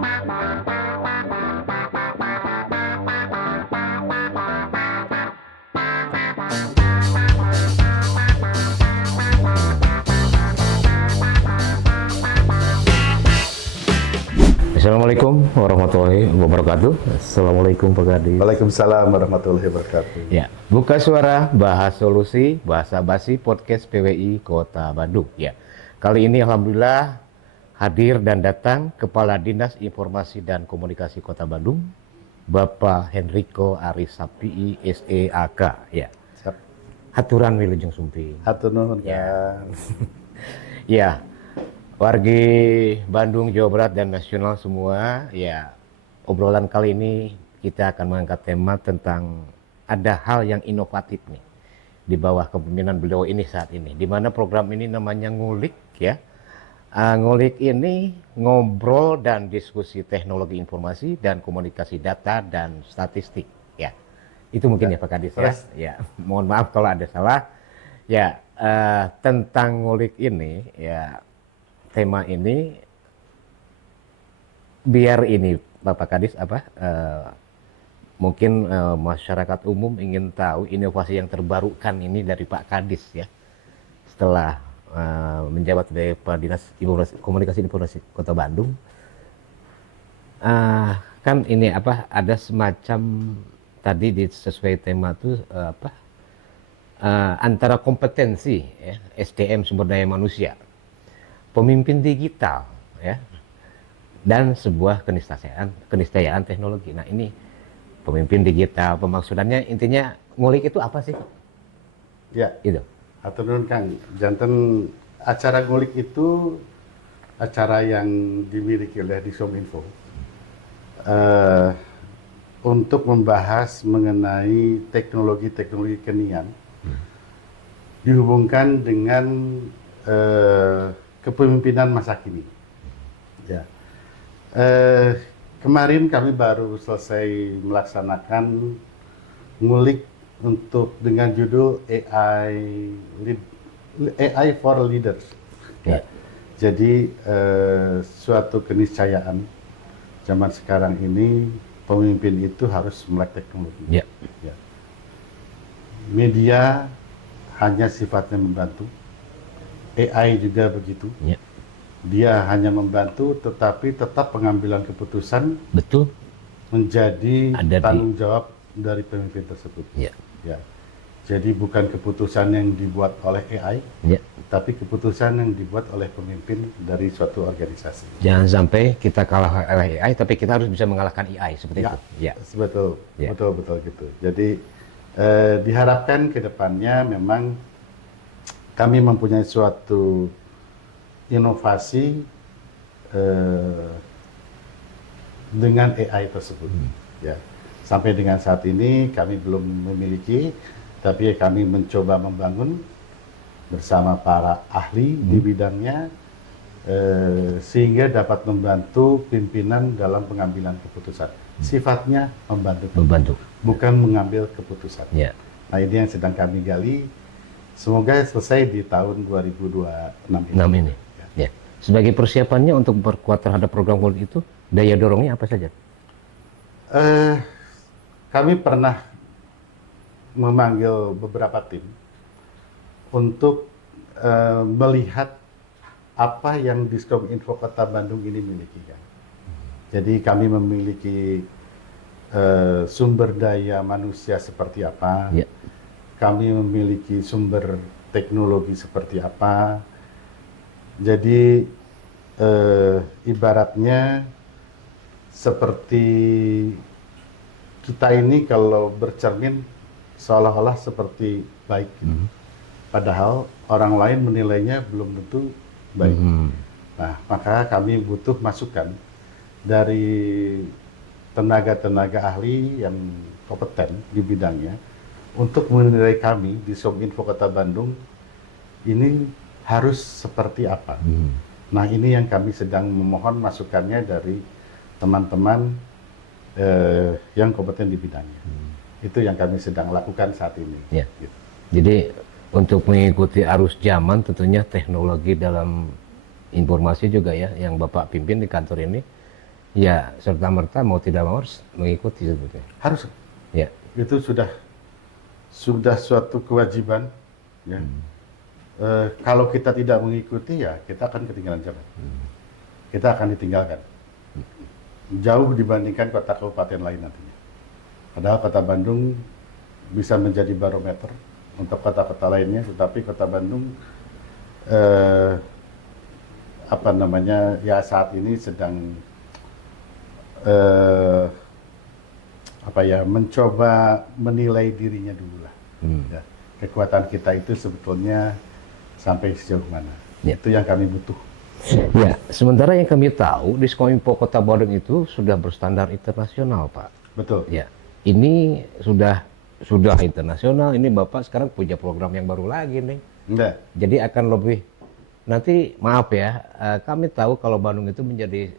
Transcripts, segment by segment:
Assalamualaikum warahmatullahi wabarakatuh. Assalamualaikum Pak Kadis. Waalaikumsalam warahmatullahi wabarakatuh. Ya, buka suara, bahas solusi, bahasa basi podcast PWI Kota Bandung. Ya, kali ini alhamdulillah hadir dan datang Kepala Dinas Informasi dan Komunikasi Kota Bandung, Bapak Henrico Arisapii SEAK. Ya, Siap. haturan wilujeng sumpi. Hatur nuhun Ya. kan. Ya, wargi Bandung, Jawa Barat dan nasional semua, ya obrolan kali ini kita akan mengangkat tema tentang ada hal yang inovatif nih di bawah kepemimpinan beliau ini saat ini, di mana program ini namanya Ngulik ya. Ngulik ini ngobrol dan diskusi teknologi informasi dan komunikasi data dan statistik ya. Itu mungkin ya Pak Kadis ya. Ya, mohon maaf kalau ada salah. Ya, tentang Ngulik ini ya, tema ini biar ini Bapak Kadis mungkin masyarakat umum ingin tahu inovasi yang terbarukan ini dari Pak Kadis ya setelah menjabat sebagai Kepala Dinas Komunikasi Informasi Kota Bandung. Kan ini ada semacam tadi sesuai tema tuh antara kompetensi ya, SDM sumber daya manusia, pemimpin digital ya, dan sebuah keniscayaan teknologi. Nah ini pemimpin digital, pemaksudannya intinya Ngulik itu apa sih? Ya, Itu. hatur nuhun Kang. Janten acara Ngulik itu acara yang dimiliki oleh Diskominfo untuk membahas mengenai teknologi-teknologi kekinian dihubungkan dengan kepemimpinan masa kini. Ya. Kemarin kami baru selesai melaksanakan Ngulik untuk dengan judul AI for Leaders. Ya. Jadi suatu keniscayaan zaman sekarang ini pemimpin itu harus melek teknologi. Ya. Ya. Media hanya sifatnya membantu. AI juga begitu. Ya. Dia hanya membantu, tetapi tetap pengambilan keputusan Betul. menjadi Ada tanggung jawab dari pemimpin tersebut. Ya. Ya. Jadi bukan keputusan yang dibuat oleh AI, Ya. tapi keputusan yang dibuat oleh pemimpin dari suatu organisasi. Jangan sampai kita kalah oleh AI, tapi kita harus bisa mengalahkan AI seperti Ya, itu. Ya. betul, Ya. betul gitu. Jadi diharapkan ke depannya memang kami mempunyai suatu inovasi dengan AI tersebut. Ya, sampai dengan saat ini kami belum memiliki, tapi kami mencoba membangun bersama para ahli di bidangnya sehingga dapat membantu pimpinan dalam pengambilan keputusan. Sifatnya membantu, bukan mengambil keputusan. Ya. Nah ini yang sedang kami gali. Semoga selesai di tahun 2026 ini. Ya. Sebagai persiapannya untuk memperkuat terhadap program Ngulik itu, daya dorongnya apa saja? Kami pernah memanggil beberapa tim untuk melihat apa yang Diskominfo Kota Bandung ini miliki kan. Jadi kami memiliki sumber daya manusia seperti apa, Ya. kami memiliki sumber teknologi seperti apa. Jadi ibaratnya seperti kita ini kalau bercermin seolah-olah seperti baik, padahal orang lain menilainya belum tentu baik. Nah, maka kami butuh masukan dari tenaga-tenaga ahli yang kompeten di bidangnya untuk menilai kami di Diskominfo Kota Bandung ini harus seperti apa. Nah, ini yang kami sedang memohon masukannya dari teman-teman yang kompeten di bidangnya. Itu yang kami sedang lakukan saat ini. Ya. Gitu. Jadi untuk mengikuti arus zaman tentunya teknologi dalam informasi juga ya yang Bapak pimpin di kantor ini Ya, serta merta mau tidak mau harus mengikuti sebetulnya. Harus. Ya. Itu sudah suatu kewajiban, ya. Kalau kita tidak mengikuti, ya kita akan ketinggalan zaman. Kita akan ditinggalkan. Jauh dibandingkan kota kabupaten lain nantinya. Padahal kota Bandung bisa menjadi barometer untuk kota-kota lainnya, tetapi kota Bandung ya saat ini sedang mencoba menilai dirinya dulu lah. Ya, kekuatan kita itu sebetulnya sampai sejauh mana. Ya. Itu yang kami butuh. Ya, sementara yang kami tahu Diskominfo Kota Bandung itu sudah berstandar internasional, Pak. Betul. Ya, ini sudah internasional. Ini Bapak sekarang punya program yang baru lagi nih. Enggak. Jadi akan lebih nanti maaf ya, kami tahu kalau Bandung itu menjadi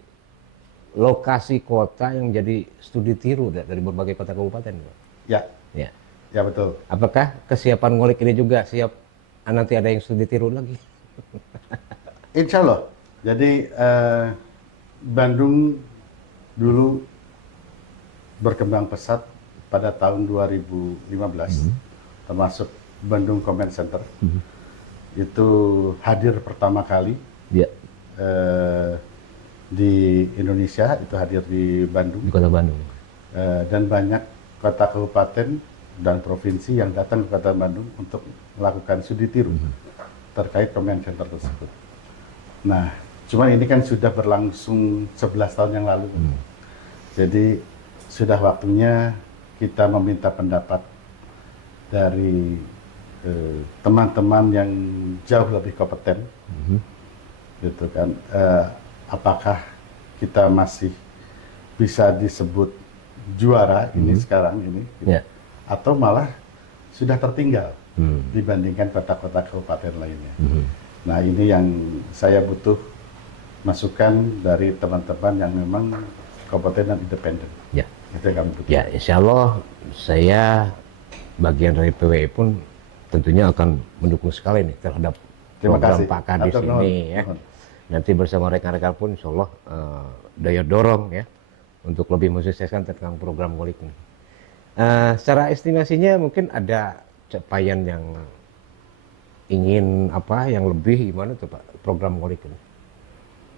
lokasi kota yang jadi studi tiru dari berbagai kota kabupaten, Pak. Ya. Ya. Ya betul. Apakah kesiapan ngulik ini juga siap nanti ada yang studi tiru lagi? Insya Allah. Jadi Bandung dulu berkembang pesat pada tahun 2015, termasuk Bandung Comment Center. Itu hadir pertama kali Ya. Di Indonesia, itu hadir di Bandung. Di Kota Bandung. Dan banyak kota kabupaten dan provinsi yang datang ke Kota Bandung untuk melakukan studi tiru terkait Comment Center tersebut. Nah, cuma ini kan sudah berlangsung 11 tahun yang lalu. Jadi sudah waktunya kita meminta pendapat dari teman-teman yang jauh lebih kompeten, gitu kan. Apakah kita masih bisa disebut juara ini sekarang ini, gitu. Ya. Atau malah sudah tertinggal dibandingkan kota-kota kabupaten lainnya. Nah, ini yang saya butuh masukan dari teman-teman yang memang kompeten dan independen. Ya. Itu yang kami butuh. Ya, insya Allah saya bagian dari PWI pun tentunya akan mendukung sekali nih terhadap Terima program kasih. Pak Kadis Atur ini nuhun. ya. Nanti bersama rekan-rekan pun insya Allah daya dorong ya untuk lebih mensukseskan tentang program ngulik ini. Secara estimasinya mungkin ada capaian yang ingin yang lebih gimana tuh Pak program ngulik ini?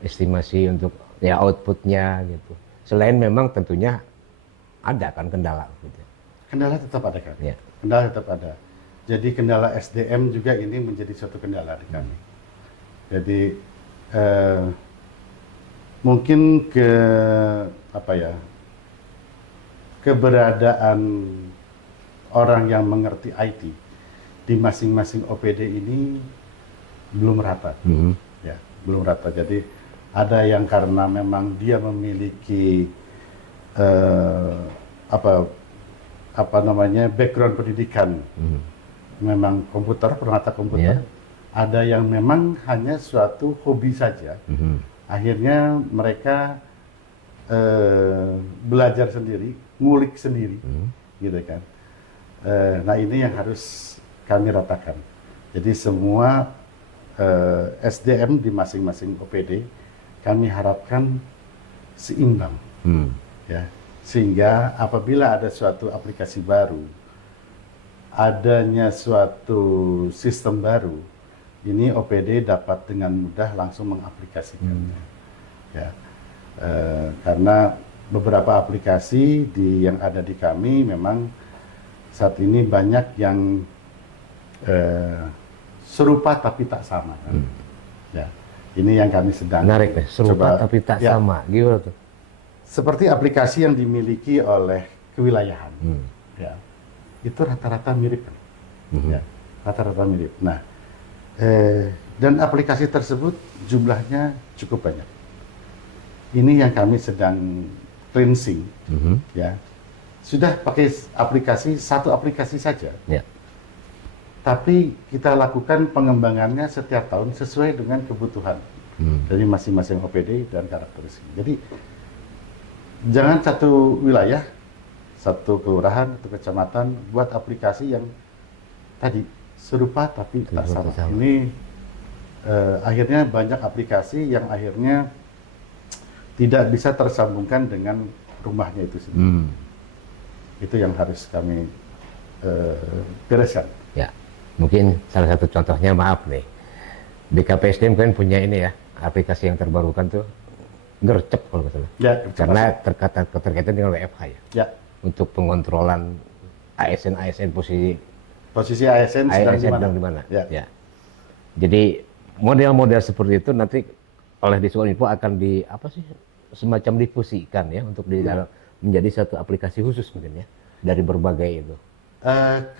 Estimasi untuk ya outputnya gitu. Selain memang tentunya ada kan kendala gitu. Kendala tetap ada kan? Ya. Kendala tetap ada. Jadi kendala SDM juga ini menjadi suatu kendala di kami. Jadi mungkin keberadaan orang yang mengerti IT di masing-masing OPD ini belum rata. Ya, belum rata. Jadi ada yang karena memang dia memiliki background pendidikan, memang komputer, permata komputer. Ada yang memang hanya suatu hobi saja. Akhirnya mereka belajar sendiri, ngulik sendiri, gitu kan. Nah, ini yang harus kami ratakan. Jadi semua SDM di masing-masing OPD kami harapkan seimbang, ya, sehingga apabila ada suatu aplikasi baru, adanya suatu sistem baru, ini OPD dapat dengan mudah langsung mengaplikasikannya, ya, karena beberapa aplikasi yang ada di kami memang saat ini banyak yang serupa tapi tak sama, kan? Ya. Ini yang kami sedang menarik nih, serupa tapi tak sama. Gimana tuh? Seperti aplikasi yang dimiliki oleh kewilayahan, ya, itu rata-rata mirip, kan? Ya, rata-rata mirip. Nah, dan aplikasi tersebut jumlahnya cukup banyak. Ini yang kami sedang cleansing, ya. Sudah pakai satu aplikasi saja. Ya. Tapi kita lakukan pengembangannya setiap tahun sesuai dengan kebutuhan dari masing-masing OPD dan karakteristik. Jadi jangan satu wilayah, satu kelurahan, atau kecamatan buat aplikasi yang tadi serupa tapi tak sama. Ini akhirnya banyak aplikasi yang akhirnya tidak bisa tersambungkan dengan rumahnya itu sendiri. Itu yang harus kami bereskan. Ya, mungkin salah satu contohnya, maaf nih, BKPSDM kan punya ini ya, aplikasi yang terbarukan tuh Gercep kalau nggak salah. Ya, Karena terkaitan dengan WFH ya. Ya, Untuk pengontrolan ASN posisi ASN sedang di mana. Ya. Ya. Jadi model-model seperti itu nanti oleh Diskominfo akan semacam difusikan ya untuk menjadi satu aplikasi khusus mungkin ya dari berbagai itu.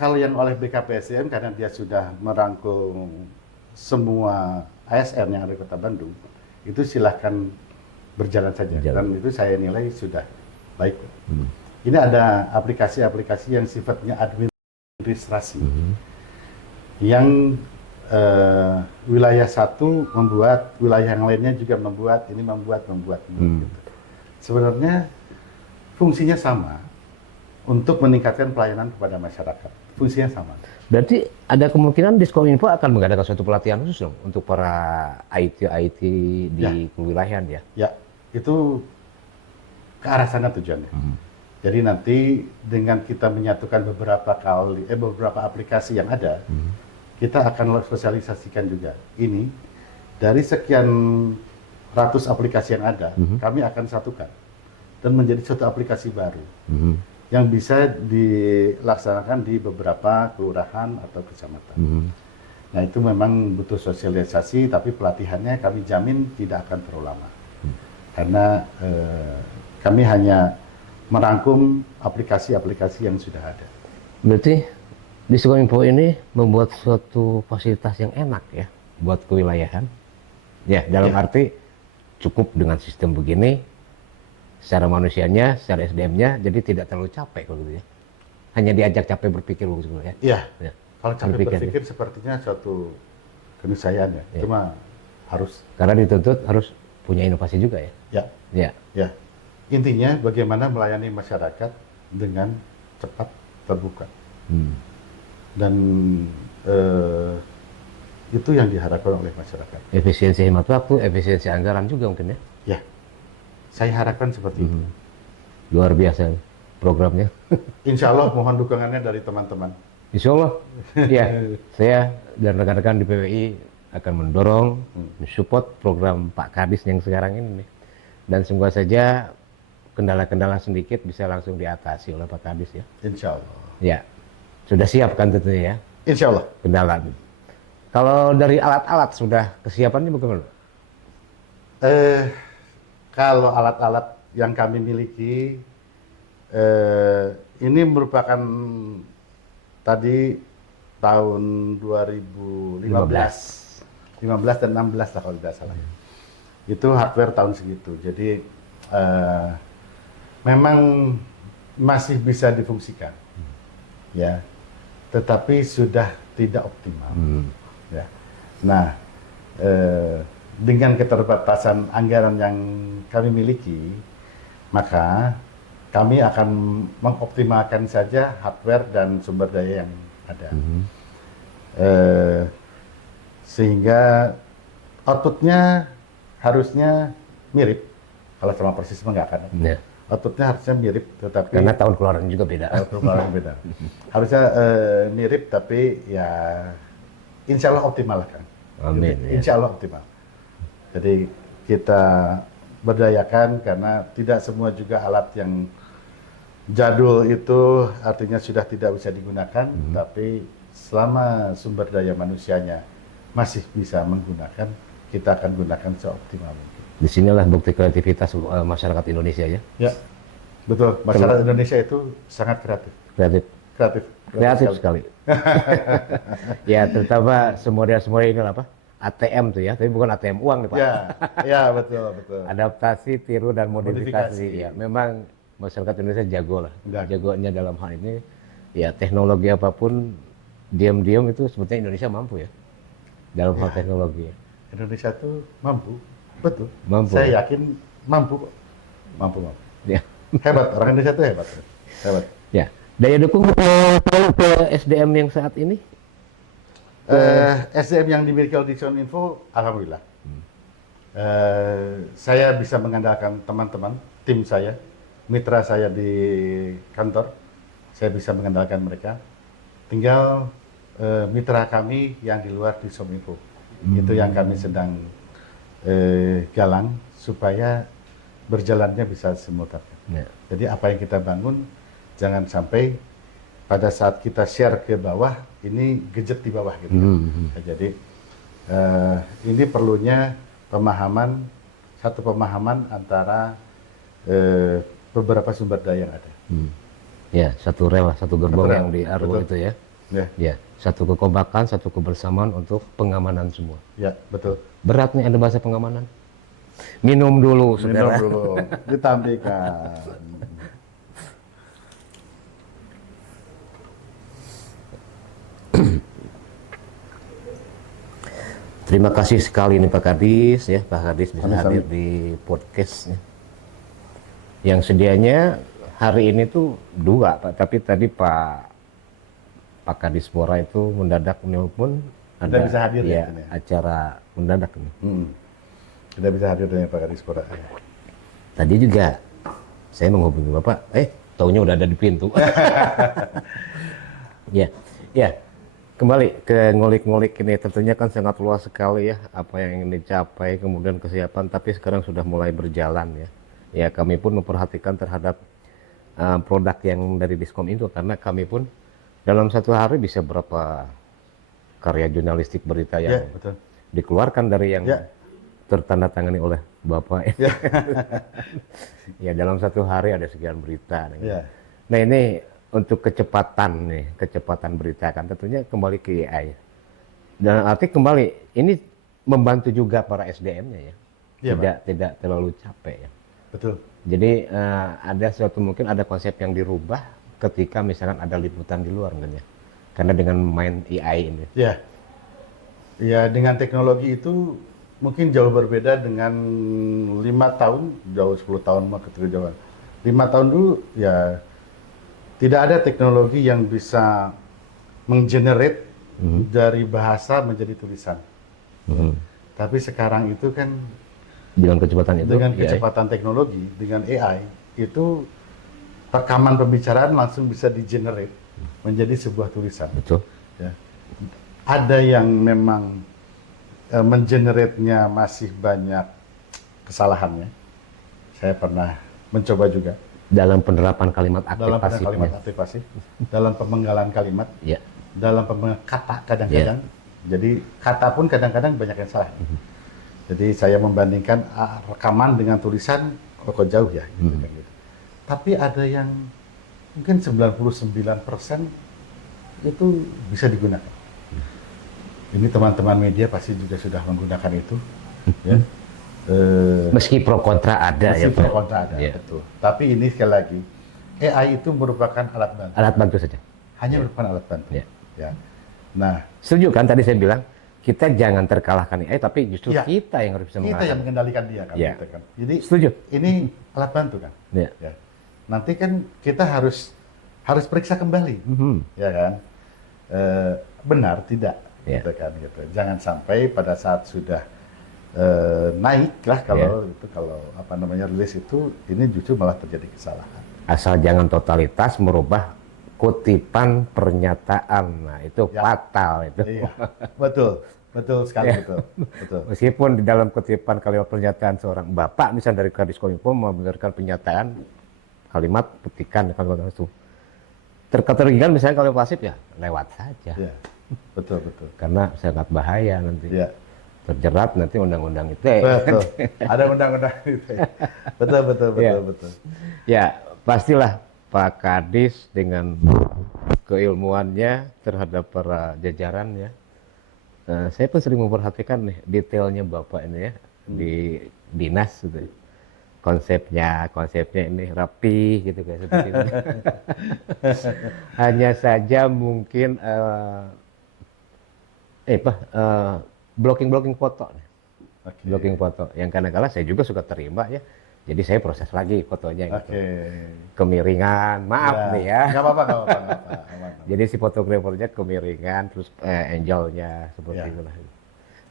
Kalau yang oleh BKPSDM karena dia sudah merangkum semua ASN yang ada di Kota Bandung, itu silahkan berjalan saja. Dan itu saya nilai sudah baik. Ini ada aplikasi-aplikasi yang sifatnya administrasi, yang wilayah satu membuat, wilayah yang lainnya juga membuat, ini membuat. Gitu. Sebenarnya fungsinya sama, untuk meningkatkan pelayanan kepada masyarakat. Fungsinya sama. Berarti ada kemungkinan Diskominfo akan mengadakan suatu pelatihan khusus dong untuk para IT di kewilayahan ya? Ya, itu ke arah sana tujuannya. Jadi nanti dengan kita menyatukan beberapa aplikasi yang ada, kita akan sosialisasikan juga. Ini dari sekian ratus aplikasi yang ada, kami akan satukan dan menjadi suatu aplikasi baru. Yang bisa dilaksanakan di beberapa kelurahan atau kecamatan. Nah itu memang butuh sosialisasi, tapi pelatihannya kami jamin tidak akan terlalu lama. Karena kami hanya merangkum aplikasi-aplikasi yang sudah ada. Berarti Diskominfo ini membuat suatu fasilitas yang enak ya buat kewilayahan. Ya, dalam arti cukup dengan sistem begini, secara manusianya, secara SDM-nya, jadi tidak terlalu capek kalau gitu ya. Hanya diajak capek berpikir begitu ya. Iya. Ya. Kalau capek berpikir sepertinya suatu keniscayaan ya. Cuma harus. Karena dituntut harus punya inovasi juga ya. Ya. Intinya bagaimana melayani masyarakat dengan cepat, terbuka. Dan itu yang diharapkan oleh masyarakat. Efisiensi hemat waktu, efisiensi anggaran juga mungkin ya. Ya. Saya harapkan seperti itu. Luar biasa programnya. Insya Allah mohon dukungannya dari teman-teman. Insya Allah, ya, saya dan rekan-rekan di PWI akan mendorong, mensupport program Pak Kadis yang sekarang ini. Dan semoga saja kendala-kendala sedikit bisa langsung diatasi oleh Pak Kadis ya. Insya Allah. Ya, sudah siap kan tentunya ya? Insya Allah. Kendala. Kalau dari alat-alat sudah kesiapannya bagaimana? Kalau alat-alat yang kami miliki, ini merupakan tadi tahun 2015 dan 16 lah kalau tidak salah. Itu hardware tahun segitu. Jadi memang masih bisa difungsikan, ya, tetapi sudah tidak optimal. Ya. Nah, dengan keterbatasan anggaran yang kami miliki, maka kami akan mengoptimalkan saja hardware dan sumber daya yang ada. Sehingga outputnya harusnya mirip, kalau sama persis nggak akan. Outputnya harusnya mirip, tetapi karena tahun keluaran juga beda. Beda. Harusnya mirip, tapi ya insya Allah optimal lah kan. Amin. Insya Allah optimal. Jadi kita berdayakan karena tidak semua juga alat yang jadul itu artinya sudah tidak bisa digunakan, tapi selama sumber daya manusianya masih bisa menggunakan, kita akan gunakan seoptimal mungkin. Disinilah bukti kreativitas masyarakat Indonesia ya. Ya, betul. Masyarakat Indonesia itu sangat kreatif. Kreatif sekali. Ya, terutama semodel ini apa? ATM tuh ya, tapi bukan ATM uang nih Pak. Ya, betul. Adaptasi, tiru, dan modifikasi. Ya, memang masyarakat Indonesia jago lah. Jagonya dalam hal ini, ya teknologi apapun, diam-diam itu sebetulnya Indonesia mampu ya. Dalam hal teknologi. Indonesia tuh mampu, betul. Mampu. Saya yakin mampu. Ya. Hebat, orang Indonesia tuh hebat. Ya. Daya dukung ke SDM yang saat ini? SDM yang dimiliki oleh Diskominfo, alhamdulillah. Saya bisa mengandalkan teman-teman, tim saya, mitra saya di kantor, saya bisa mengandalkan mereka. Tinggal mitra kami yang di luar di Sominfo, itu yang kami sedang galang supaya berjalannya bisa simultan. Ya. Jadi apa yang kita bangun, jangan sampai pada saat kita share ke bawah, ini gadget di bawah gitu. Nah, jadi ini perlunya satu pemahaman antara beberapa sumber daya yang ada. Ya, satu rel, satu gerbong Satu rel, yang di Argo betul. itu ya. Ya, Ya, satu kekompakan, satu kebersamaan untuk pengamanan semua. ya betul. Berat nih ada bahasa pengamanan. Minum dulu, Minum saudara. dulu, ditampilkan. Terima kasih sekali nih Pak Kadis ya, Pak Kadis bisa Sama-sama. hadir di podcast ya. Yang sedianya hari ini tuh 2 Pak, tapi tadi Pak Kadis Bora itu mendadak nelpon Tidak bisa hadir ya, ya, ini ya? acara mendadak nih. Tidak bisa hadir dengan Pak Kadis Pora. Tadi juga saya menghubungi Bapak, taunya udah ada di pintu. Ya, ya. Kembali ke ngulik-ngulik ini, tentunya kan sangat luas sekali ya apa yang ingin dicapai, kemudian kesiapan, tapi sekarang sudah mulai berjalan ya. Ya kami pun memperhatikan terhadap produk yang dari Diskom itu, karena kami pun dalam satu hari bisa berapa karya jurnalistik berita Ya, yang betul. dikeluarkan dari yang Ya. tertandatangani oleh Bapak. Ya. Ya dalam satu hari ada sekian berita. Ya. Nah ini untuk kecepatan berita kan tentunya kembali ke AI. Dan arti kembali ini membantu juga para SDM-nya ya. Iya, Tidak terlalu capek ya. Betul. Jadi ada mungkin ada konsep yang dirubah ketika misalkan ada liputan di luar kan ya. Karena dengan main AI ini. Ya. Ya, dengan teknologi itu mungkin jauh berbeda dengan 5 tahun, jauh 10 tahun mah keterjauhan. 5 tahun dulu ya tidak ada teknologi yang bisa menggenerate dari bahasa menjadi tulisan. Tapi sekarang itu kan Dengan kecepatan itu. dengan AI. kecepatan teknologi, dengan AI, itu rekaman pembicaraan langsung bisa di-generate menjadi sebuah tulisan. Betul. Ya. Ada yang memang mengenerate-nya masih banyak kesalahannya. Saya pernah mencoba juga. Dalam penerapan kalimat aktif Dalam pasifnya. kalimat aktif pasif, dalam pemenggalan kalimat, Ya. dalam kata kadang-kadang. Jadi kata pun kadang-kadang banyak yang salah. Jadi saya membandingkan rekaman dengan tulisan, kok jauh ya. Gitu, kan, gitu. Tapi ada yang mungkin 99% itu bisa digunakan. Ini teman-teman media pasti juga sudah menggunakan itu. Ya. Meski pro kontra ada ya Masih pro Pak. kontra ada, Ya. betul. Tapi ini sekali lagi, AI itu merupakan alat bantu. Alat bantu saja. Hanya merupakan alat bantu. Ya. Ya. Nah, Setuju kan tadi saya bilang kita jangan terkalahkan AI, tapi justru Ya. kita yang harus bisa kita yang mengalahkan. mengendalikan dia kan. Ya. Gitu kan. Jadi Setuju. ini alat bantu kan. Ya. Ya. Nanti kan kita harus periksa kembali, ya kan. Benar tidak, Ya. gitu kan. Gitu. Jangan sampai pada saat sudah naik lah kalau itu rilis itu ini justru malah terjadi kesalahan. Asal jangan totalitas merubah kutipan pernyataan. Nah, itu Ya. fatal itu. Iya, betul sekali, betul. Meskipun di dalam kutipan kalimat pernyataan seorang bapak misalnya dari Kadiskominfo membenarkan pernyataan kalimat petikan kalimat itu terkategorikan misalnya kalau pasif ya lewat saja. Iya, betul. Karena sangat bahaya nanti. Iya, Terjerat nanti undang-undang ITE. betul. Ada undang-undang itu. Betul. Iya. Ya, pastilah Pak Kadis dengan keilmuannya terhadap para jajaran ya. Saya pun sering memperhatikan nih detailnya Bapak ini ya di dinas gitu. Konsepnya ini rapi gitu kayak seperti itu. Hanya saja mungkin blocking foto nih. Oke. Blocking foto yang kadang-kadang saya juga suka terima ya. Jadi saya proses lagi fotonya gitu. Oke. Kemiringan, maaf nih ya. Nggak apa-apa. Aman. Jadi si fotografernya kemiringan, terus angle-nya seperti Ya. itulah.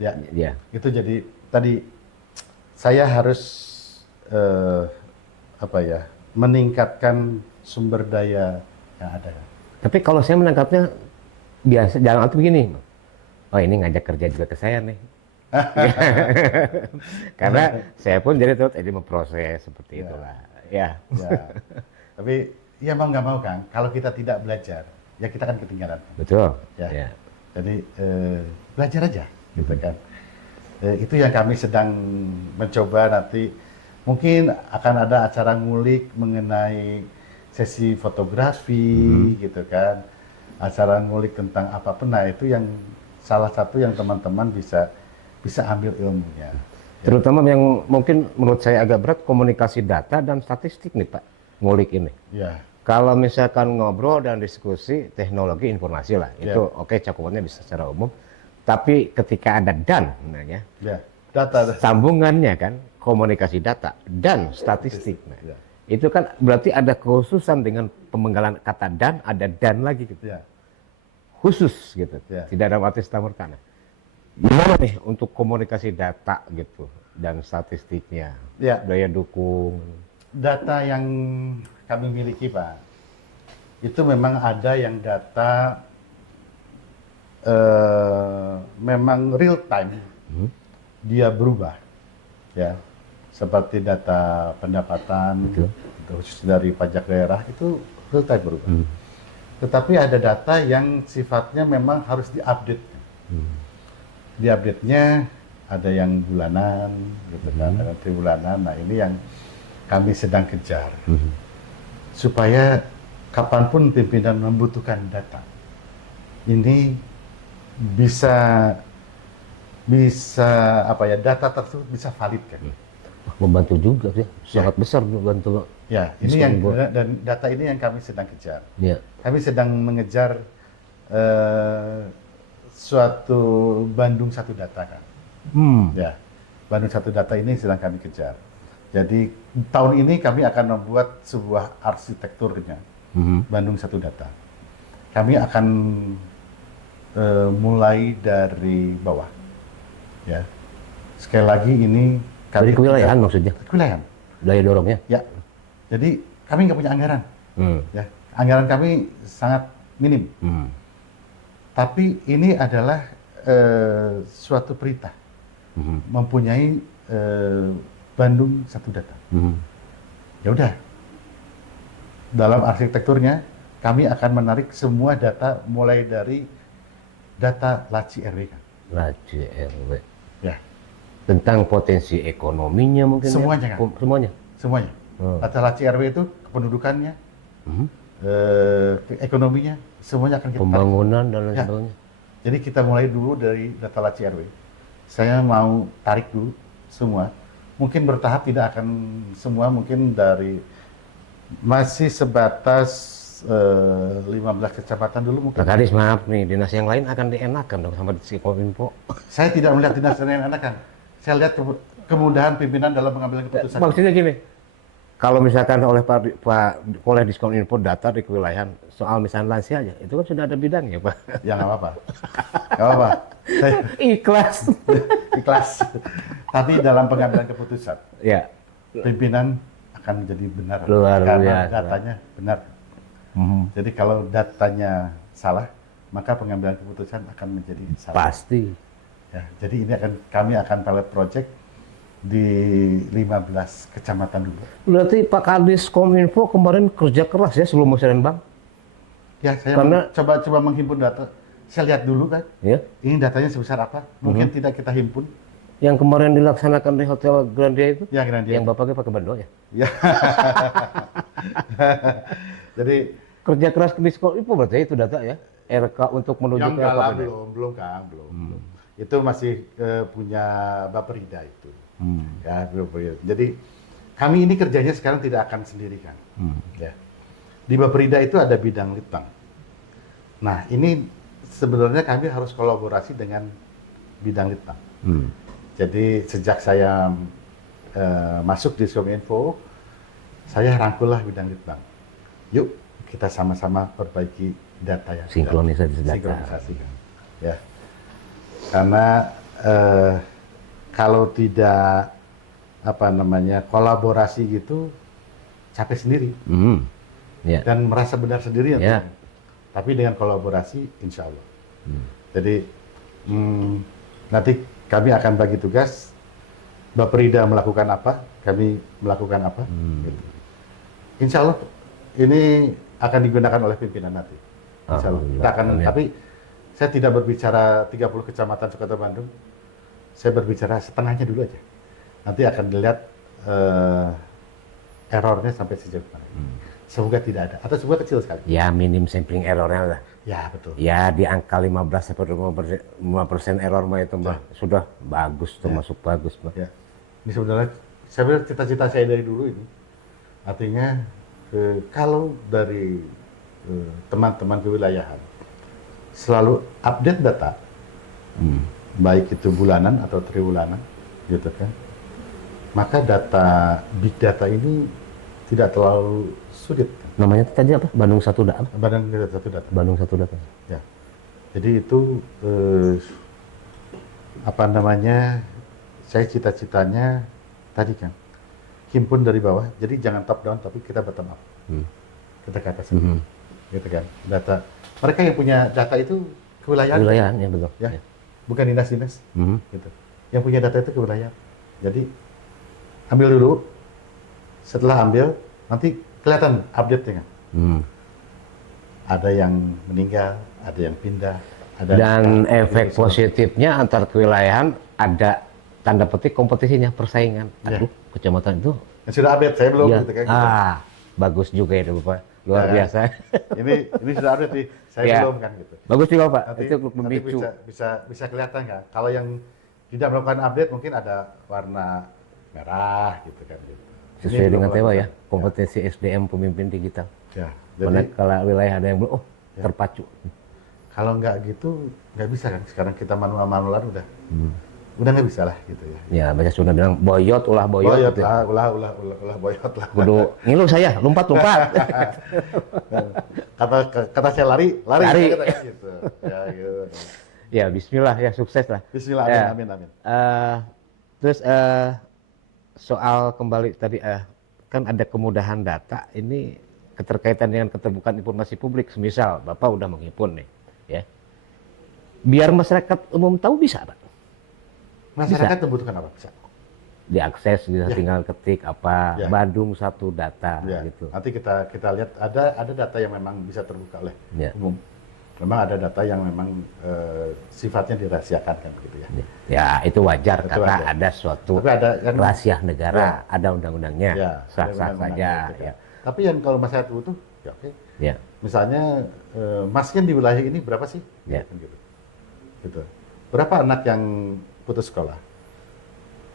Ya, Ya, itu jadi tadi saya harus apa ya, meningkatkan sumber daya yang ada. Tapi kalau saya menangkapnya biasa, jangan arti begini. Oh ini ngajak kerja juga ke saya nih. Karena saya pun jadi terus memproses seperti Ya. itulah. Ya. Ya. Tapi ya mau nggak mau Kang, kalau kita tidak belajar, ya kita kan ketinggalan. Betul. Ya. Ya. Jadi belajar aja, gitu kan. Itu yang kami sedang mencoba nanti. Mungkin akan ada acara ngulik mengenai sesi fotografi, gitu kan. Acara ngulik tentang apapun. Nah itu yang salah satu yang teman-teman bisa ambil ilmunya. Terutama yang mungkin menurut saya agak berat, komunikasi data dan statistik nih Pak, ngulik ini. Ya. Kalau misalkan ngobrol dan diskusi teknologi informasi lah, itu oke, cakupannya bisa secara umum. Tapi ketika ada dan, namanya, Ya. Data. sambungannya kan komunikasi data dan statistik. Nah, Ya. itu kan berarti ada kekhususan dengan pemenggalan kata dan, ada dan lagi gitu. Ya. Khusus gitu. Ya. Tidak ada arti serta-merta. Nah, gimana nih untuk komunikasi data gitu dan statistiknya? Ya. Daya dukung. Data yang kami miliki Pak, itu memang ada yang data memang real time, dia berubah, ya, seperti data pendapatan, khusus dari pajak daerah itu real time berubah. Tetapi ada data yang sifatnya memang harus diupdate. Diupdate-nya ada yang bulanan, gitu kan, ada tribulanan. Nah ini yang kami sedang kejar, supaya kapanpun pimpinan membutuhkan data, ini bisa apa ya, data tersebut bisa valid kan? Membantu juga sih, sangat besar membantu. Ya, ini yang dan data ini yang kami sedang kejar. Ya. Kami sedang mengejar suatu Bandung Satu Data kan? Ya, Bandung Satu Data ini sedang kami kejar. Jadi tahun ini kami akan membuat sebuah arsitekturnya, Bandung Satu Data. Kami akan mulai dari bawah, ya. Sekali lagi ini Dari kewilayahan maksudnya? Kewilayahan. Daya dorongnya? Ya. Jadi kami nggak punya anggaran, ya. Anggaran kami sangat minim. Tapi ini adalah suatu perintah, mempunyai Bandung Satu Data. Ya udah, dalam arsitekturnya kami akan menarik semua data mulai dari data Laci RW kan. Laci RW. Ya. Tentang potensi ekonominya mungkin. Semuanya ya? kan. Semuanya. Semuanya. Data Laci RW itu kependudukannya, ekonominya, semuanya akan kita pembangunan tarik. dan lain Ya. sebagainya. Jadi kita mulai dulu dari data Laci RW. Saya mau tarik dulu semua. Mungkin bertahap, tidak akan semua, mungkin dari masih sebatas 15 kecamatan dulu mungkin. Pak Kadis, maaf nih, dinas yang lain akan dienakan dong sama Kominfo. Saya tidak melihat dinas yang enakan. Saya lihat kemudahan pimpinan dalam mengambil keputusan. Maksudnya gini, kalau misalkan oleh Diskominfo data di kewilayahan soal misalnya lansia aja, itu kan sudah ada bidangnya Pak. Ya nggak apa-apa. Nggak apa-apa. Saya Ikhlas. ikhlas. Tapi dalam pengambilan keputusan, Ya. pimpinan akan menjadi benar. Luar karena biasa. datanya benar. Jadi kalau datanya salah, maka pengambilan keputusan akan menjadi salah. Pasti. Ya, jadi ini kami akan pilot project di 15 kecamatan dulu. Berarti Pak Kadis Kominfo kemarin kerja keras ya sebelum musyawarah. Ya, saya coba menghimpun data. Saya lihat dulu kan, Ya. ini datanya sebesar apa? Mungkin tidak kita himpun. Yang kemarin dilaksanakan di Hotel Grandia itu? Ya, Grandia. Yang Bapaknya pakai bandol ya? Ya. Jadi Kerja keras ke Diskominfo berarti itu data ya? RK untuk menuju yang ke enggak lah, apa? belum Kang, belum. Itu masih punya Baperida itu. Ya, Baperida. Jadi kami ini kerjanya sekarang tidak akan sendiri kan. Ya. Di Baperida itu ada bidang litbang. Nah, ini sebenarnya kami harus kolaborasi dengan bidang litbang. Jadi sejak saya masuk di Kominfo, saya rangkullah bidang litbang. Yuk kita sama-sama perbaiki data yang Sinkronisasi data. sinkronisasikan. Ya. Karena kalau tidak apa namanya kolaborasi gitu capek sendiri Ya. dan merasa benar sendiri Ya. tapi dengan kolaborasi insya Allah. Jadi nanti kami akan bagi tugas, Bapak Rida melakukan apa, kami melakukan apa. Gitu. Insya Allah ini akan digunakan oleh pimpinan nanti. Insya Allah. Kita akan, tapi saya tidak berbicara 30 kecamatan Kota Bandung. Saya berbicara setengahnya dulu aja. Nanti akan dilihat errornya sampai sejauh mana. Semoga tidak ada, atau semoga kecil sekali. Ya minim sampling errornya lah. Ya betul. Ya di angka 15-25% error mah itu mah sudah bagus, termasuk bagus mah. Ya. Ini sebenarnya saya bilang cita-cita saya dari dulu ini. Artinya kalau dari teman-teman kewilayahan selalu update data, baik itu bulanan atau triwulanan, gitu kan. Maka big data ini tidak terlalu sulit. Namanya tadi apa? Bandung Satu Data. Bandung Satu Data. Ya. Jadi itu apa namanya? Saya cita-citanya tadi kan himpun dari bawah. Jadi jangan top down tapi kita bottom up. Kita ke atas. Gitu kan. Data. Mereka yang punya data itu kewilayahan. Kewilayahan ya betul. Ya. Bukan dinas-dinas. Gitu. Yang punya data itu kewilayahan. Jadi ambil dulu. Setelah ambil nanti kelihatan update-nya. Ada yang meninggal, ada yang pindah, ada dan efek positifnya antar kewilayahan ada tanda petik kompetisinya, persaingan. Aduh, kecamatan itu yang sudah update, saya belum ya, gitu kan. Gitu. Bagus juga itu Bapak, luar biasa. Ini sudah update nih, saya Ya. belum kan gitu. Bagus juga Pak, Nanti, itu memicu. bisa kelihatan kan. Kalau yang tidak melakukan update mungkin ada warna merah gitu kan. Gitu. Sesuai dengan tema ya, Ya. kompetensi SDM pemimpin digital. Ya, Mana jadi kalau wilayah ada yang belum, terpacu. kalau nggak gitu nggak bisa kan. Sekarang kita manual-manualan udah nggak bisa lah gitu ya. Ya, banyak sudah bilang boyot, ulah boyot. Boyot gitu. lah, ulah boyot lah. Kudu ngilu saya, lompat. kata saya lari. Lari. Gitu. Ya, gitu. Ya, bismillah ya, sukses lah. Bismillah, Ya. amin. Terus soal kembali tadi kan ada kemudahan data ini keterkaitan dengan keterbukaan informasi publik. Semisal Bapak udah menghimpun nih, ya. Biar masyarakat umum tahu bisa, Pak. Masyarakat membutuhkan apa? Bisa. Diakses, bisa Ya. tinggal ketik apa Ya. Bandung Satu Data Ya, gitu. nanti kita lihat ada data yang memang bisa terbuka oleh Ya. umum. Memang ada data yang memang sifatnya dirahasiakan kan gitu ya. Ya, itu wajar Itu karena wajar. ada suatu Tapi ada yang rahasia negara, ada undang-undangnya, ya, sah-sah undang-undang saja. gitu kan. Ya. Tapi yang kalau masyarakat butuh, ya oke. Ya. Misalnya masnya di wilayah ini berapa sih? Ya. Kan gitu. Berapa anak yang putus sekolah?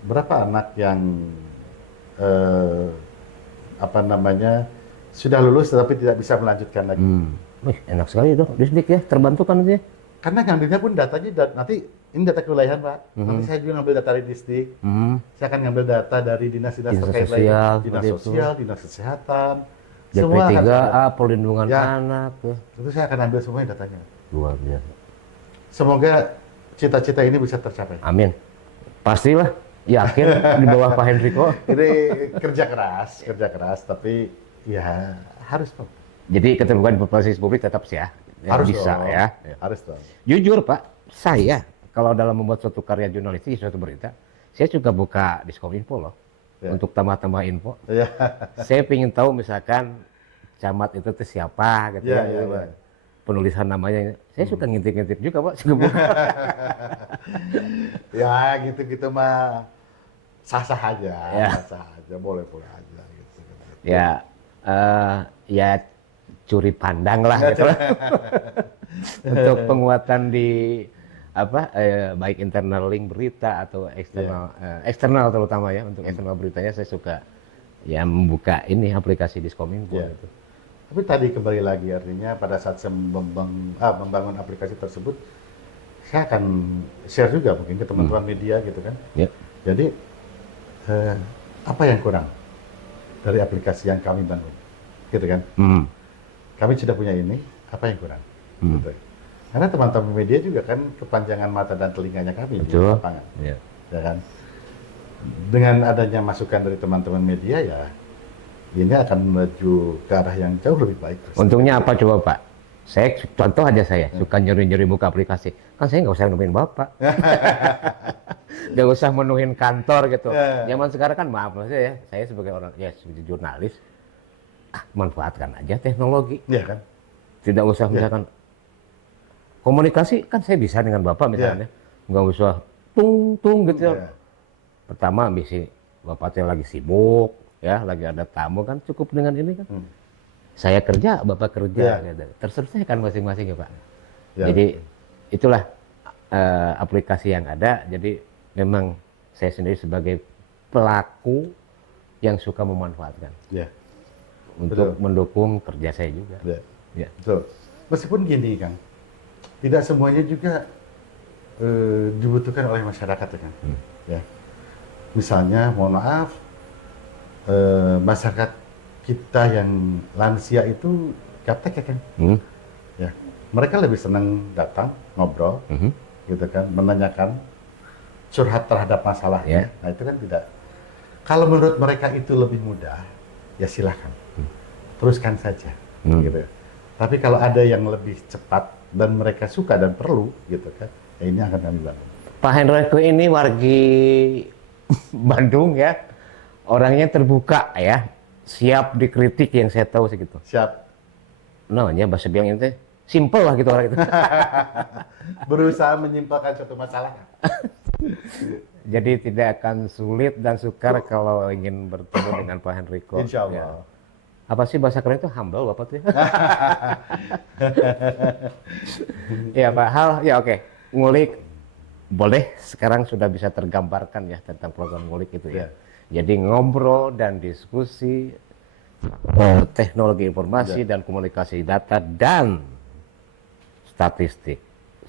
Berapa anak yang apa namanya sudah lulus tetapi tidak bisa melanjutkan lagi? Wih, enak sekali itu, Disdik ya, terbantu kan itu ya. Karena ngambilnya pun datanya nanti ini data kewilayahan Pak. Nanti saya juga ngambil data dari Disdik. Saya akan ngambil data dari dinas-dinas Dinas terkait sosial, lain, dinas seperti sosial, dinas kesehatan, semua akan ada. DP3A, perlindungan Ya. anak tuh. Itu saya akan ambil semuanya datanya. Luar biasa. Semoga cita-cita ini bisa tercapai. Amin. Pastilah, yakin di bawah Pak Hendriko. Ini kerja keras, tapi ya harus Pak. Jadi keterbukaan informasi publik tetap sih ya. Harus bisa dong. ya. Harus dong. Jujur Pak, saya kalau dalam membuat suatu karya jurnalistik, suatu berita, saya juga buka Diskominfo loh. Ya. Untuk tambah-tambah info. Ya. Saya ingin tahu misalkan camat itu tuh siapa gitu Ya, ya. ya, gitu, ya. Pak. Penulisan namanya. Saya suka ngintip-ngintip juga Pak. Suka buka. Ya gitu-gitu mah sah-sah aja, Ya. sah aja, boleh aja gitu. Ya, ya curi pandang lah gitu lah. Untuk penguatan di apa baik internal link berita atau eksternal eksternal terutama ya, untuk eksternal beritanya saya suka ya membuka ini aplikasi Diskominfo Ya. gitu. Tapi tadi kembali lagi artinya pada saat saya membangun aplikasi tersebut, saya akan share juga mungkin ke teman-teman media gitu kan. Ya. Jadi apa yang kurang dari aplikasi yang kami bangun, gitu kan? Kami sudah punya ini, apa yang kurang? Gitu. Karena teman-teman media juga kan kepanjangan mata dan telinganya kami di Betul. lapangan, Ya. ya kan? dengan adanya masukan dari teman-teman media ya, ini akan menuju ke arah yang jauh lebih baik. Untungnya apa coba Pak? Saya contoh aja saya suka nyuri-nyuri buka aplikasi. Kan saya nggak usah nemuin Bapak. Nggak usah menuhin kantor gitu. Ya. Zaman sekarang kan maaf maksudnya ya, saya sebagai orang ya sebagai jurnalis, manfaatkan aja teknologi. Iya kan? Tidak usah misalkan komunikasi kan saya bisa dengan Bapak misalnya. Nggak usah tung gitu. Ya. Pertama misi Bapaknya lagi sibuk ya, lagi ada tamu kan cukup dengan ini kan. Saya kerja, Bapak kerja, gitu. Terselesaikan masing-masing ya Pak. Ya. Jadi itulah aplikasi yang ada. Jadi memang saya sendiri sebagai pelaku yang suka memanfaatkan Ya. untuk Betul. mendukung kerja saya juga. Ya. Ya. Betul. Meskipun gini Kang, tidak semuanya juga dibutuhkan oleh masyarakat ya Kang. Ya. Misalnya, mohon maaf, masyarakat kita yang lansia itu gaptek ya Kang. Ya. Mereka lebih senang datang, ngobrol, gitu kan, menanyakan, curhat terhadap masalahnya. Nah itu kan tidak. Kalau menurut mereka itu lebih mudah, ya silahkan, teruskan saja, gitu. Tapi kalau ada yang lebih cepat dan mereka suka dan perlu, gitu kan, ya ini akan kami bangun. Pak Hendriko ini wargi Bandung ya, orangnya terbuka ya, siap dikritik yang saya tahu segitu. Siap. Namanya bahasa bilang itu simple lah gitu orang itu. Berusaha menyimpulkan suatu masalah. Jadi tidak akan sulit dan sukar kalau ingin bertemu dengan Pak Hendriko. Insya Ya. Allah. Apa sih bahasa keren itu humble Bapak tuh? Ya Pak, hal ya oke. Ngulik boleh sekarang sudah bisa tergambarkan ya tentang program ngulik itu ya. Jadi ngobrol dan diskusi teknologi informasi dan komunikasi data dan statistik.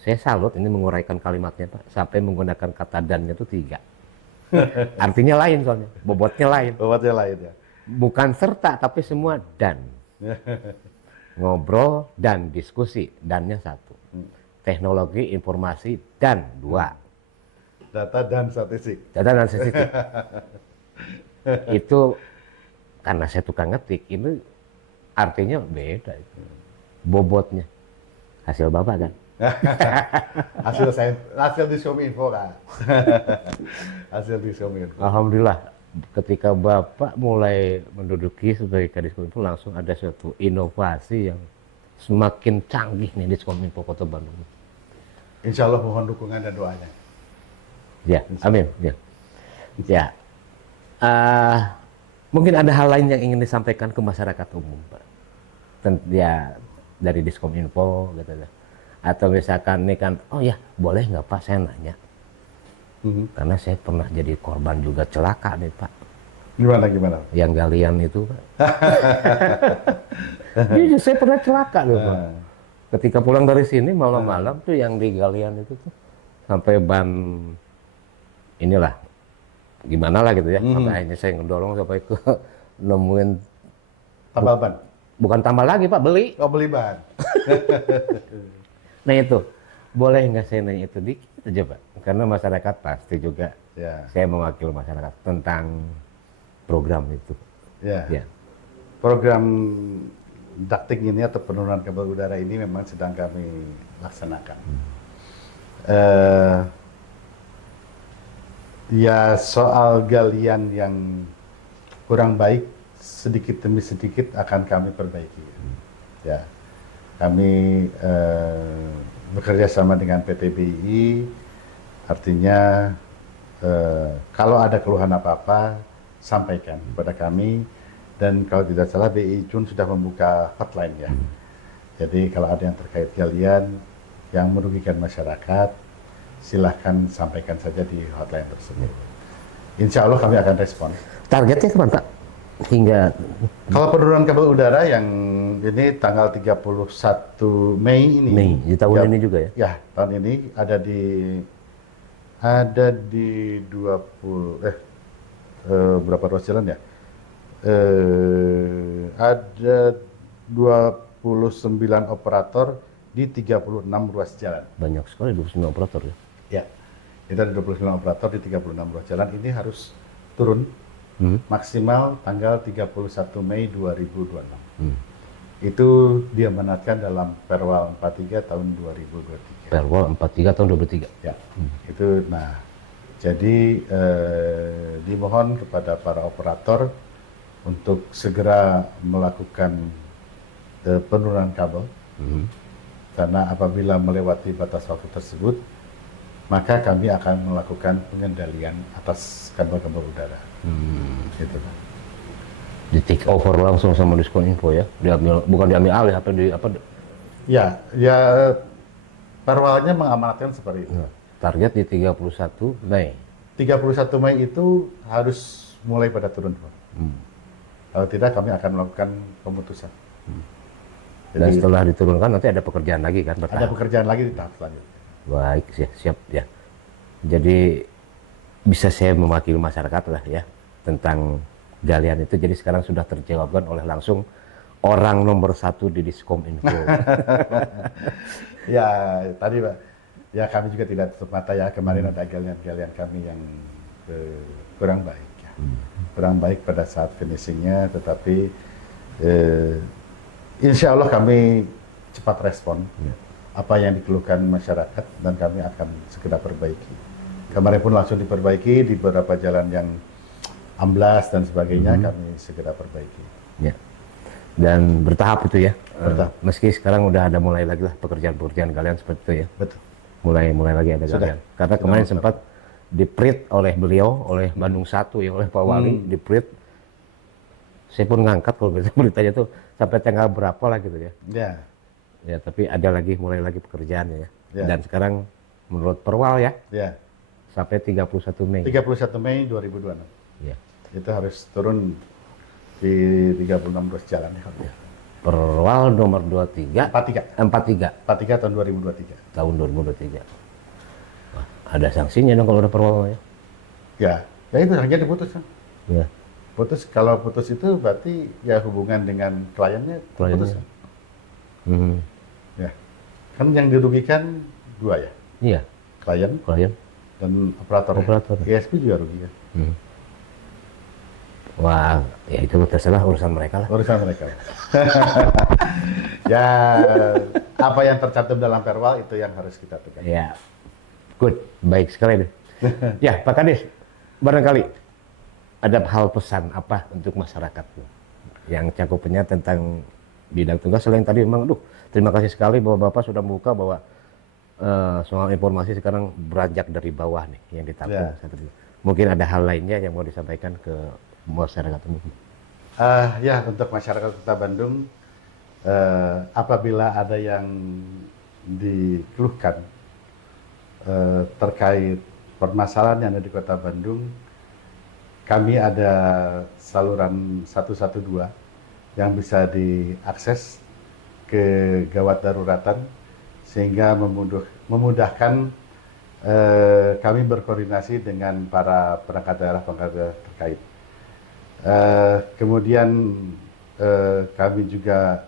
Saya salut ini menguraikan kalimatnya Pak, sampai menggunakan kata dan itu 3. Artinya lain soalnya, bobotnya lain. Bobotnya lain ya. Bukan serta tapi semua dan. Ngobrol dan diskusi, dannya 1. Teknologi informasi dan 2. Data dan statistik. Data dan statistik. Itu karena saya tukang ngetik, ini artinya beda itu. Bobotnya. Hasil Bapak kan? hasil Diskominfo kan. Hasil Diskominfo. Alhamdulillah ketika Bapak mulai menduduki sebagai Kadiskominfo langsung ada suatu inovasi yang semakin canggih nih Diskominfo Kota Bandung. Insya Allah mohon dukungan dan doanya. Ya, amin. Ya. Ya. Mungkin ada hal lain yang ingin disampaikan ke masyarakat umum, Pak. Ya dari Diskominfo gitu ya. Atau misalkan ini kan, oh ya boleh nggak Pak saya nanya? Karena saya pernah jadi korban juga celaka nih Pak. Gimana? Yang galian itu Pak. Iya, saya pernah celaka loh Pak. Ketika pulang dari sini malam-malam tuh yang di galian itu tuh sampai ban inilah gimana lah gitu ya. Sampai akhirnya saya ngedorong sampai ke nemuin tambal ban. Bukan tambal lagi Pak, beli. Oh beli ban. Nah itu boleh nggak saya nanya itu dikit aja Pak? Karena masyarakat pasti juga saya mewakili masyarakat tentang program itu. Ya. Program ducting ini atau penurunan kabel udara ini memang sedang kami laksanakan. Ya soal galian yang kurang baik sedikit demi sedikit akan kami perbaiki. Ya, kami bekerja sama dengan PT BI, artinya kalau ada keluhan apa-apa sampaikan kepada kami. Dan kalau tidak salah BI Jun sudah membuka hotline ya. Jadi kalau ada yang terkait galian yang merugikan masyarakat, silahkan sampaikan saja di hotline tersebut. Insya Allah kami akan respon. Targetnya kapan Pak? Hingga kalau penurunan kabel udara yang ini tanggal 31 Mei ini. Mei, di tahun ini juga ya? Ya, tahun ini ada di 20 berapa ruas jalan ya? Ada 29 operator di 36 ruas jalan. Banyak sekali 29 operator ya? Ya, itu ada 29 operator di 36 ruas jalan. Ini harus turun Hmm. maksimal tanggal 31 Mei 2026. Hmm. Itu diamanatkan dalam Perwal 43 tahun 2023. Perwal 43 tahun 2023. Ya, itu. Nah, jadi dimohon kepada para operator untuk segera melakukan penurunan kabel, karena apabila melewati batas waktu tersebut, maka kami akan melakukan pengendalian atas kabel-kabel udara. Gitu, Pak. Di take over langsung sama Diskominfo ya, diambil, bukan diambil alih apa di apa Ya, Perwalnya mengamanatkan seperti itu. target di 31 Mei. 31 Mei itu harus mulai pada turun, Pak. Kalau tidak, kami akan melakukan pemutusan. Dan Jadi, setelah diturunkan nanti ada pekerjaan lagi kan ada bertahap. pekerjaan lagi di tahap selanjutnya. Baik, siap ya. Jadi bisa saya mewakili masyarakat lah ya tentang galian itu. Jadi sekarang sudah terjawabkan oleh langsung orang nomor 1 di Diskominfo. Ya, tadi Pak, ya kami juga tidak tutup mata ya, kemarin ada galian-galian kami yang kurang baik. Ya. Kurang baik pada saat finishingnya, tetapi insya Allah kami cepat respon apa yang dikeluhkan masyarakat dan kami akan segera perbaiki. Kemarin pun langsung diperbaiki di beberapa jalan yang amblas dan sebagainya, kami segera perbaiki. Ya. Dan bertahap itu ya. Bertahap. Meski sekarang udah ada mulai lagi lah pekerjaan-pekerjaan galian seperti itu ya. Betul. Mulai lagi ada Sudah. galian. Karena Sudah kemarin mulai. sempat diprit oleh beliau, oleh Bandung 1 ya, oleh Pak Wali, diprit. Saya pun ngangkat kalau beritanya tuh sampai tanggal berapa lah gitu ya. Ya, Ya, tapi ada lagi mulai lagi pekerjaannya ya. Ya. Dan sekarang menurut Perwal ya ya. sampai 31 Mei. 31 Mei 2026. Ya. Itu harus turun di 36 ruas jalan ya. Perwal nomor 23 43 43 tahun 2023. tahun 2023. Wah, ada sanksinya dong kalau udah Perwal ya. Ya itu harganya diputus kan. Ya. Putus, kalau putus itu berarti ya hubungan dengan kliennya putus. Kliennya. Hmm. Ya. Kan yang dirugikan dua ya, Iya, klien klien. dan operator. Operator. ISP juga rugi kan. Wah, ya itu terserah urusan mereka lah. Urusan mereka. Ya, apa yang tercantum dalam Perwal itu yang harus kita tekan. Ya, good, baik sekali deh. Ya, Pak Kadis, barangkali ada hal pesan apa untuk masyarakat yang cakupannya tentang bidang tugas selain tadi memang, terima kasih sekali bahwa Bapak sudah membuka bahwa soal informasi sekarang beranjak dari bawah nih yang ditampung. Ya. Mungkin ada hal lainnya yang mau disampaikan ke masyarakat umum. Ya, untuk masyarakat Kota Bandung, apabila ada yang dikeluhkan terkait permasalahan yang ada di Kota Bandung, kami ada saluran 112 yang bisa diakses ke gawat daruratan, sehingga memudahkan kami berkoordinasi dengan para perangkat daerah terkait. Kemudian kami juga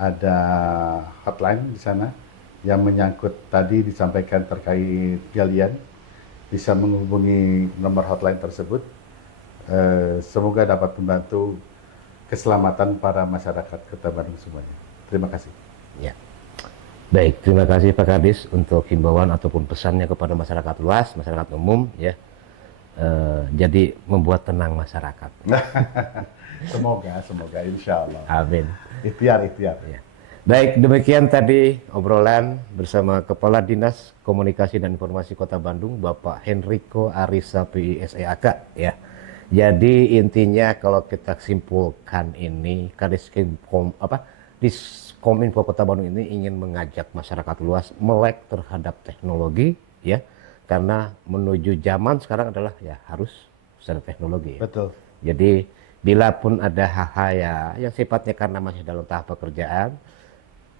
ada hotline di sana yang menyangkut tadi disampaikan terkait galian, bisa menghubungi nomor hotline tersebut. Semoga dapat membantu keselamatan para masyarakat Kota Bandung semuanya. Terima kasih. Ya. Baik, terima kasih Pak Kadis untuk himbauan ataupun pesannya kepada masyarakat luas, masyarakat umum ya. Jadi membuat tenang masyarakat. Semoga insya Allah. Amin. Ikhtiar. Ya. Baik, demikian tadi obrolan bersama Kepala Dinas Komunikasi dan Informasi Kota Bandung, Bapak Henrico Arisa PISEAK ya. Jadi intinya kalau kita simpulkan ini, Diskominfo Kota Bandung ini ingin mengajak masyarakat luas melek terhadap teknologi ya. Karena menuju zaman sekarang adalah ya harus secara teknologi. Ya. Betul. Jadi bila pun ada hal-hal ya yang sifatnya karena masih dalam tahap pekerjaan,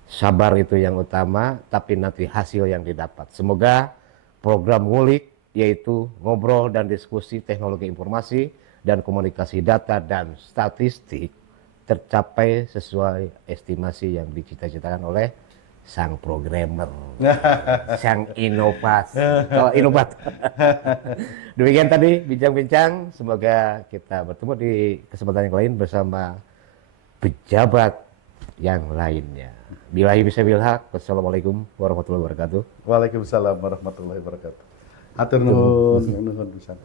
sabar itu yang utama, tapi nanti hasil yang didapat. Semoga program ngulik yaitu ngobrol dan diskusi teknologi informasi dan komunikasi data dan statistik tercapai sesuai estimasi yang dicita-citakan oleh sang programmer, sang inovator. Demikian tadi bincang-bincang, semoga kita bertemu di kesempatan yang lain bersama pejabat yang lainnya. Billahi bismillahil haq. Wassalamualaikum warahmatullahi wabarakatuh. Waalaikumsalam warahmatullahi wabarakatuh. Hatur nuhun, nuhun pisan.